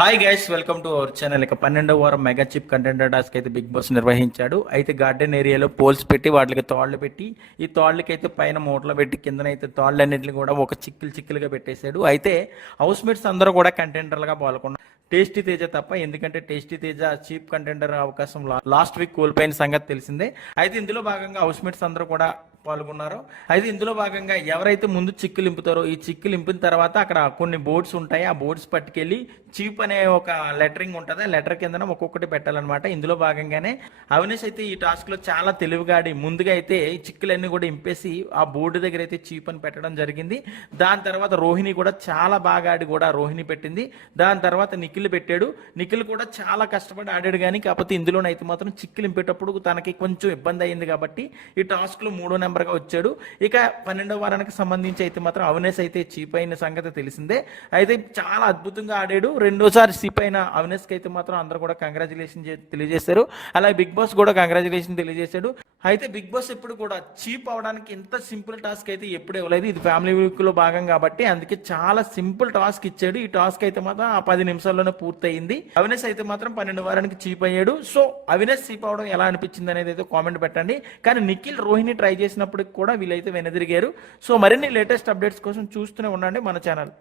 Hi guys, welcome to our channel. ఇక 12వ వారం mega chip contender task అయితే big boss నిర్వహించాడు. అయితే గార్డెన్ ఏరియాలో పోల్స్ పెట్టి వాటికి తాళ్ళు పెట్టి ఈ తాళ్ళకి అయితే పైన మూటలు పెట్టి కిందనైతే తాళ్ళన్నింటిని కూడా ఒక చిక్కులుగా పెట్టేశాడు. అయితే హౌస్ మేట్స్ అందరూ కూడా కంటెండర్లుగా పాల్గొన్నారు. టేస్టీ తేజ తప్ప, ఎందుకంటే టేస్టీ తేజ చీప్ కంటెండర్ అవకాశం లాస్ట్ వీక్ కోల్పోయిన సంగతి తెలిసిందే. అయితే ఇందులో భాగంగా హౌస్ మేట్స్ అందరూ కూడా పాల్గొన్నారు. అయితే ఇందులో భాగంగా ఎవరైతే ముందు చిక్కులు ఇంపుతారో ఈ చిక్కులు ఇంపిన తర్వాత అక్కడ కొన్ని బోర్డ్స్ ఉంటాయి. ఆ బోర్డ్స్ పట్టుకెళ్ళి చీప్ అనే ఒక లెటరింగ్ ఉంటుంది. ఆ లెటర్ కింద ఒక్కొక్కటి పెట్టాలన్నమాట. ఇందులో భాగంగానే అవినేష్ అయితే ఈ టాస్క్ లో చాలా తెలివిగా ఆడి ముందుగా అయితే ఈ చిక్కులన్నీ కూడా ఇంపేసి ఆ బోర్డు దగ్గర అయితే చీప్ అని పెట్టడం జరిగింది. దాని తర్వాత రోహిణి కూడా చాలా బాగా ఆడి కూడా రోహిణి పెట్టింది. దాని తర్వాత నిఖిల్ పెట్టాడు. నిఖిల్ కూడా చాలా కష్టపడి ఆడాడు, కానీ కాకపోతే ఇందులోనైతే మాత్రం చిక్కులు ఇంపేటప్పుడు తనకి కొంచెం ఇబ్బంది అయింది కాబట్టి ఈ టాస్క్ లో 3వ నెంబర్గా వచ్చాడు. ఇక 12వ వారానికి సంబంధించి అయితే మాత్రం అవినేష్ అయితే చీప్ అయిన సంగతి తెలిసిందే. అయితే చాలా అద్భుతంగా ఆడాడు. రెండోసారి చీప్ అయిన అవినేష్కి అయితే మాత్రం అందరూ కూడా కంగ్రాచులేషన్ తెలియజేశారు. అలాగే బిగ్ బాస్ కూడా కంగ్రాచులేషన్ తెలియజేశాడు. అయితే బిగ్ బాస్ ఎప్పుడు కూడా చీప్ అవడానికి ఇంత సింపుల్ టాస్క్ అయితే ఎప్పుడు ఇవ్వలేదు. ఇది ఫ్యామిలీ వీక్ లో భాగం కాబట్టి అందుకే చాలా సింపుల్ టాస్క్ ఇచ్చాడు. ఈ టాస్క్ అయితే మాత్రం ఆ 10 నిమిషాల్లోనే పూర్తయింది. అవినేష్ అయితే మాత్రం 12వ వారానికి చీప్ అయ్యాడు. సో అవినేష్ చీప్ అవడం ఎలా అనిపించింది అనేది అయితే కామెంట్ పెట్టండి. కానీ నిఖిల్ రోహిణి ట్రై చేసినప్పటికి కూడా వీళ్ళైతే వెనదిరిగారు. సో మరిన్ని లేటెస్ట్ అప్డేట్స్ కోసం చూస్తూనే ఉండండి మన ఛానల్.